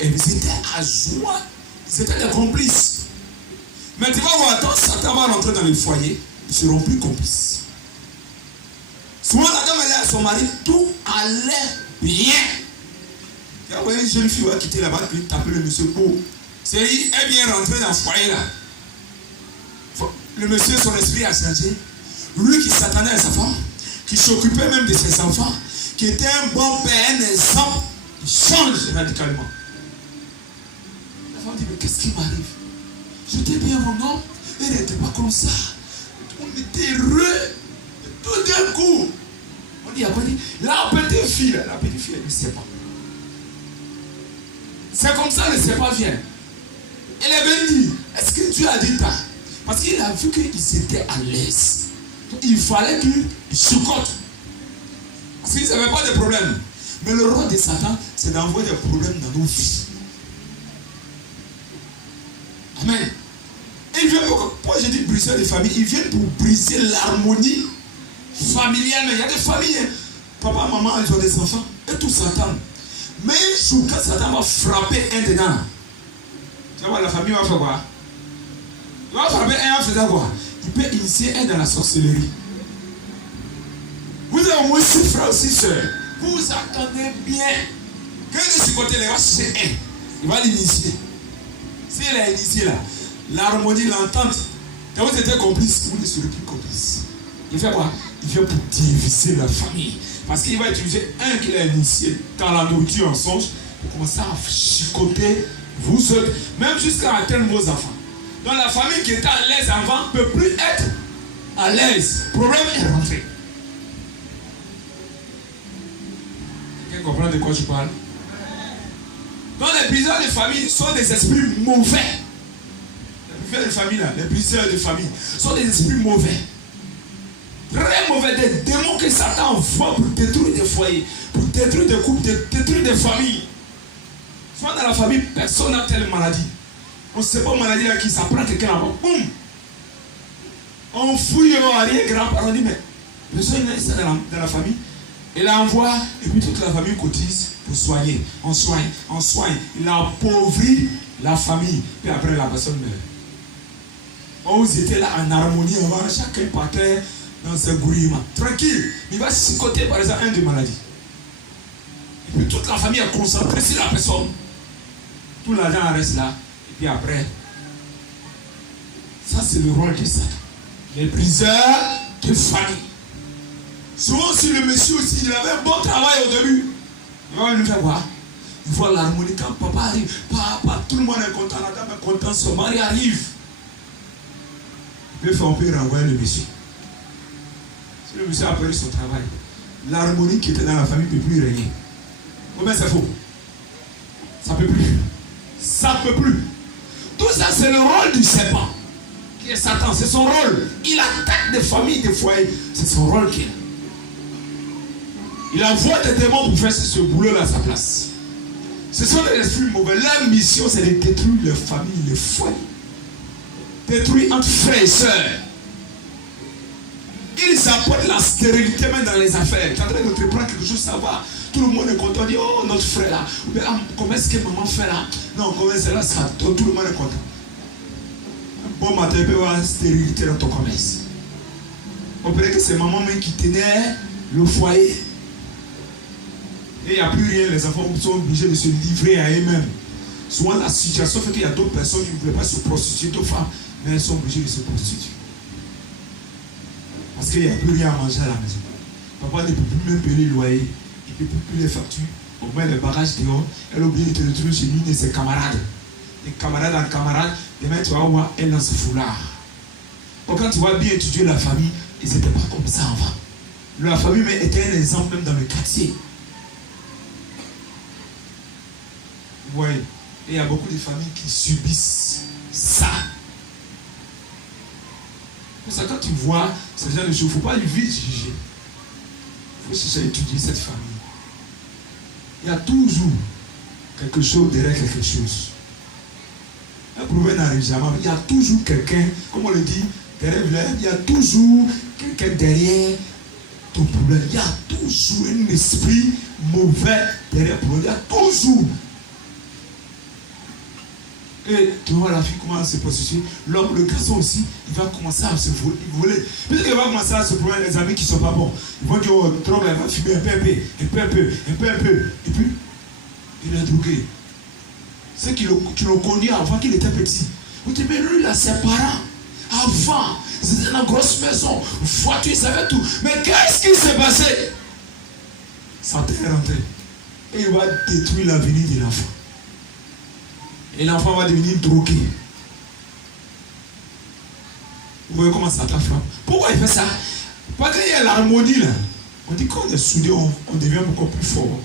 Ève, ils étaient à joie. Ils étaient des complices. Mais tu vas voir, quand Satan va rentrer dans le foyer, ils ne seront plus complices. Souvent, la dame allait à son mari, tout allait bien. Tu vois, une jeune fille va quitter là-bas, puis taper le monsieur. Oh, c'est lui, elle vient rentrer dans le foyer là. Le monsieur, son esprit a changé. Lui qui s'attendait à sa femme, qui s'occupait même de ses enfants, qui était un bon père, un exemple, il change radicalement. La femme dit, mais qu'est-ce qui m'arrive? J'étais bien mon homme, elle n'était pas comme ça. On était heureux. Tout d'un coup, on dit, après, la petite fille, elle ne sait pas. C'est comme ça, elle ne sait pas bien. Elle avait dit, est-ce que Dieu a dit ça? Parce qu'il a vu qu'ils étaient à l'aise. Il fallait qu'ils succotent. Parce qu'ils n'avaient pas de problème. Mais le rôle de Satan, c'est d'envoyer des problèmes dans nos vies. Amen. Il vient pourquoi je dis briser les familles? Il vient pour briser l'harmonie familiale. Mais il y a des familles. Papa, maman, ils ont des enfants. Et tout Satan. Mais un jour, quand Satan va frapper un dedans, tu vas voir, la famille va faire quoi? Il va frapper un en faisant quoi? Il peut initier un dans la sorcellerie. Vous avez au moins 6 frères, 6 soeurs. Vous attendez bien. Quand il est sur côté, il va chercher un. Il va l'initier. S'il a initié là, l'harmonie, l'entente, quand vous étiez complices, vous ne serez plus complices. Il fait quoi? Il vient pour diviser la famille. Parce qu'il va utiliser un qu'il a initié dans la nourriture en songe pour commencer à chicoter vous autres, même jusqu'à atteindre vos enfants. Donc la famille qui était à l'aise avant ne peut plus être à l'aise. Le problème est rentré. Quelqu'un comprend de quoi je parle? Donc les briseurs de famille sont des esprits mauvais. Les briseurs de famille là, les briseurs de famille sont des esprits mauvais. Très mauvais, des démons que Satan envoie pour détruire des foyers, pour détruire des couples, détruire des familles. Souvent dans la famille, personne n'a telle maladie. On ne sait pas maladie là qui s'apprend quelqu'un là-bas. Boum! On fouille en arrière-grand-parent, on dit mais personne n'a ça dans la famille. Il envoie et puis toute la famille cotise pour soigner. On soigne, on soigne. Il appauvrit la famille. Puis après la personne meurt. On était là en harmonie avant, chacun partait dans ses gourillements. Tranquille. Il va chicoter par exemple un de maladies. Et puis toute la famille est concentrée sur la personne. Tout l'argent reste là. Et puis après, ça c'est le rôle de Satan. Les briseurs de famille. Souvent si le monsieur aussi, il avait un bon travail au début. Il va lui faire quoi? Il voit l'harmonie quand papa arrive. Papa, tout le monde est content, la dame est contente, son mari arrive. Il peut faire, on peut renvoyer le monsieur. Si le monsieur a perdu son travail, l'harmonie qui était dans la famille ne peut plus régner. Combien c'est faux? Ça ne peut plus. Ça ne peut plus. Tout ça, c'est le rôle du serpent. Qui est Satan, c'est son rôle. Il attaque des familles, des foyers. C'est son rôle qu'il a. Il envoie des démons pour faire ce boulot-là à sa place. Ce sont des esprits mauvais. Leur mission, c'est de détruire les familles, les foyers. Détruire entre frères et sœurs. Ils apportent la stérilité même dans les affaires. Tu es en train d'entreprendre quelque chose, ça va. Tout le monde est content. On dit, oh, notre frère là. Comment est-ce que maman fait là? Non, comment est-ce que là, ça tout le monde est content. Un bon matin, il peut y avoir stérilité dans ton commerce. On peut dire que c'est maman même qui tenait le foyer. Et il n'y a plus rien, les enfants sont obligés de se livrer à eux-mêmes. Souvent la situation fait qu'il y a d'autres personnes qui ne voulaient pas se prostituer, d'autres femmes, mais elles sont obligées de se prostituer. Parce qu'il n'y a plus rien à manger à la maison. Papa ne peut plus même payer le loyer, il ne peut plus les factures. On met les bagages dehors, elle est obligée de te retrouver chez l'une de ses camarades. Des camarades en camarades, demain tu vas voir, elle lance foulard. Donc quand tu vas bien étudier la famille, ils n'étaient pas comme ça avant. La famille était un exemple même dans le quartier. Vous voyez, et il y a beaucoup de familles qui subissent ça. Pour ça, quand tu vois ce genre de choses, il ne faut pas lui vite juger. Il faut chercher à étudier cette famille. Il y a toujours quelque chose derrière quelque chose. Un problème n'arrive jamais. Il y a toujours quelqu'un, comme on le dit, derrière, il y a toujours quelqu'un derrière ton problème. Il y a toujours un esprit mauvais derrière le problème. Il y a toujours. Et tu vois la fille comment se prostituer. L'homme, le garçon aussi, il va commencer à se voler. Puisqu'il va commencer à se prendre les amis qui ne sont pas bons. Il va dire, oh, trop, il va fumer un peu. Et puis, il est drogué. Ceux qui l'ont connu avant qu'il était petit. Vous dites, mais lui, là, ses parents, avant, c'était dans une grosse maison, voiture, il savait tout. Mais qu'est-ce qui s'est passé? Satan est rentré. Et il va détruire l'avenir de l'enfant. Et l'enfant va devenir drogué. Vous voyez comment Satan frappe. Pourquoi il fait ça? Parce qu'il y a l'harmonie là. On dit quand on est soudé, on devient encore plus fort.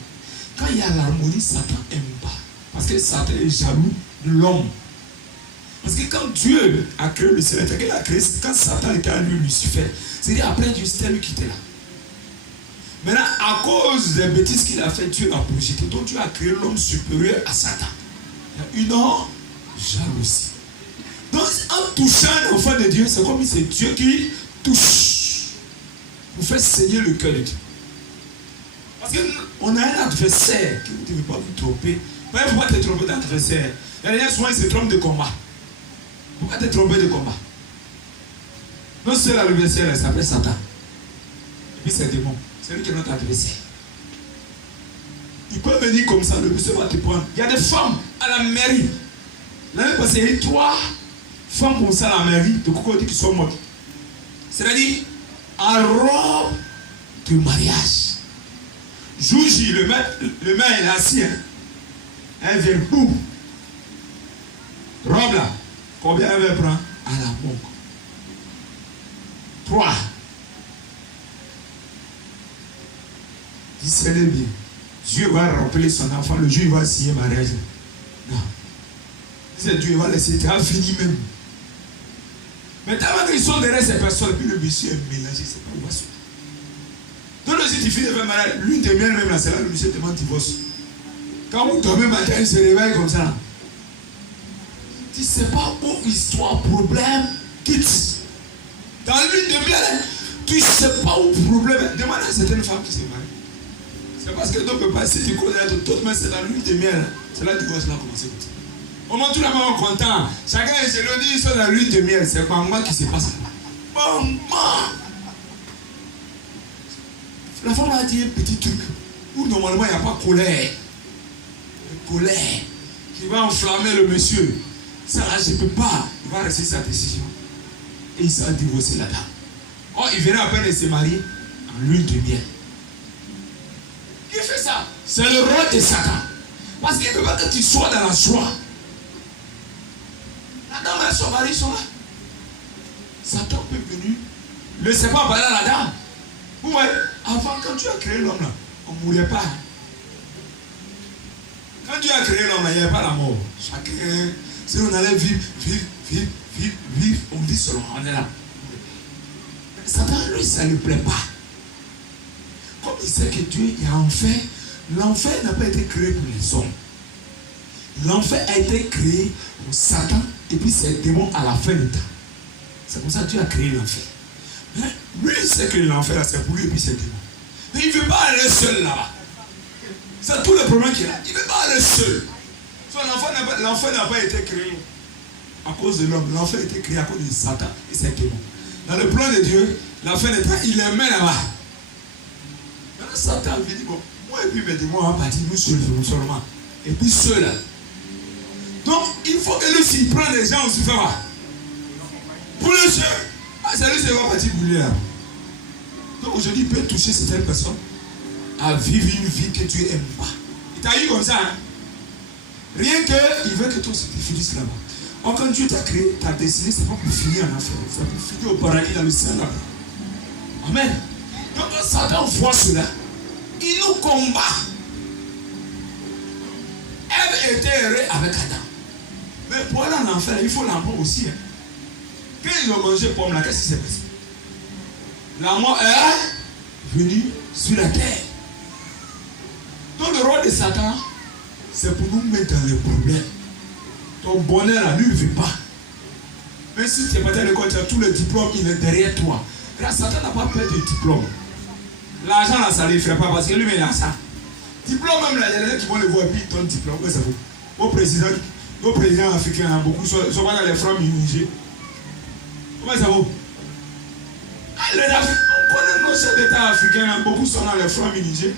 Quand il y a l'harmonie, Satan n'aime pas. Parce que Satan est jaloux de l'homme. Parce que quand Dieu a créé le ciel, quand Satan était à lui, Lucifer, c'est-à-dire après Dieu, c'était lui qui était là. Maintenant, à cause des bêtises qu'il a fait, Dieu l'a projeté. Donc Dieu a créé l'homme supérieur à Satan. Il y a une jalousie. Donc en touchant l'enfant de Dieu, c'est comme si c'est Dieu qui touche. Vous faites saigner le cœur de Dieu. Parce qu'on a un adversaire que vous ne devez pas vous tromper. Pourquoi te tromper d'adversaire? Il y a souvent, il se trompe de combat. Pourquoi te tromper de combat? Non, c'est l'adversaire, il s'appelle Satan. Et puis c'est démon. C'est lui qui est notre adversaire. Il peut venir comme ça, le monsieur va te prendre. Il y a des femmes à la mairie. L'année passée, il y a eu 3 femmes comme ça à la mairie de Cocotte qui sont mortes. C'est-à-dire, en robe de mariage. Jour J, le maire est assis. Elle vient, boum. Robe là. Combien elle va prendre? À la banque. 3. Discernez bien. Dieu va rappeler son enfant le jour où il va signer mariage. Non. C'est Dieu va laisser, tu as fini même. Mais tellement qu'ils sont derrière ces personnes, puis le monsieur est mélangé, c'est pas où va se. Donc le si tu finis de faire mariage, l'une des miennes même là, c'est là le monsieur demande divorce. Quand vous dormez matin, il se réveille comme ça. Tu ne sais pas où histoire, problème, quitte. Dans l'une de mienne, tu ne sais pas où problème. Demande à certaines femmes qui se marient. C'est parce que tu ne peux pas, si tu connais d'autres, mais c'est dans l'huile de miel. C'est là que le divorce là a commencé comme ça. Au moment où tout le monde est content, chacun est selon dit, ils sont dans l'huile de miel. C'est pas moi qui se passe. Maman! La femme a dit un petit truc où normalement il n'y a pas de colère. De colère qui va enflammer le monsieur. Ça là, je ne peux pas. Il va rester sa décision. Et il s'est divorcé là-dedans. Oh, il venait à peine de se marier en l'huile de miel. Qui fait ça? C'est le roi de Satan. Parce qu'il ne veut pas que tu sois dans la joie. La dame et son mari sont là. Satan peut venir. Ne sait pas parler à la dame. Vous voyez, avant, quand tu as créé l'homme là, on ne mourait pas. Quand Dieu a créé l'homme là, il n'y avait pas la mort. Chacun, si on allait vivre, on vit seulement, on est là. Satan, lui, ça ne lui plaît pas. Comme il sait que Dieu est enfer, l'enfer n'a pas été créé pour les hommes. L'enfer a été créé pour Satan et puis ses démons à la fin du temps. C'est pour ça que Dieu a créé l'enfer. Mais lui, il sait que l'enfer, c'est pour lui et puis ses démons. Mais il ne veut pas aller seul là-bas. C'est tout le problème qu'il a. Il ne veut pas aller seul. L'enfer n'a pas été créé à cause de l'homme. L'enfer a été créé à cause de Satan et ses démons. Dans le plan de Dieu, l'enfer n'est pas, il les met là-bas. Satan lui dit, bon, moi et puis mes démons, on va partir, nous seulement. Et puis seul. Donc, il faut que lui, s'il prend les gens aussi, fait quoi? Pour le seul. Ah, c'est lui qui va partir pour lui. Donc, aujourd'hui, il peut toucher certaines personnes à vivre une vie que Dieu n'aime pas. Il t'a eu comme ça. Hein? Rien que, il veut que toi aussi tu finisses là-bas. Or, quand Dieu t'a créé, ta destinée, c'est pas pour finir en enfer. C'est pour finir au paradis dans le ciel là-bas. Amen. Donc, quand Satan voit cela, il nous combat. Ève était errée avec Adam. Mais pour aller en enfer, il faut l'amour aussi. Hein. Quand ils ont mangé pomme là, qu'est-ce qui s'est passé? La mort est venue sur la terre. Donc le roi de Satan, c'est pour nous mettre dans les problèmes. Ton bonheur là, lui, il ne veut pas. Même si tu es pas à l'école, tu as tout le diplôme, il est derrière toi. Là, Satan n'a pas peur de diplôme. L'argent là, ça ne lui ferait pas parce que lui, il a ça. Diplôme même là, il y a des gens qui vont le voir et puis ils donnent diplôme. Ouais, ça vaut. Au président, Nos présidents africains, beaucoup sont pas dans les francs minigés. Comment ça vaut? On connaît nos chefs d'État africains, beaucoup sont dans les francs minigés.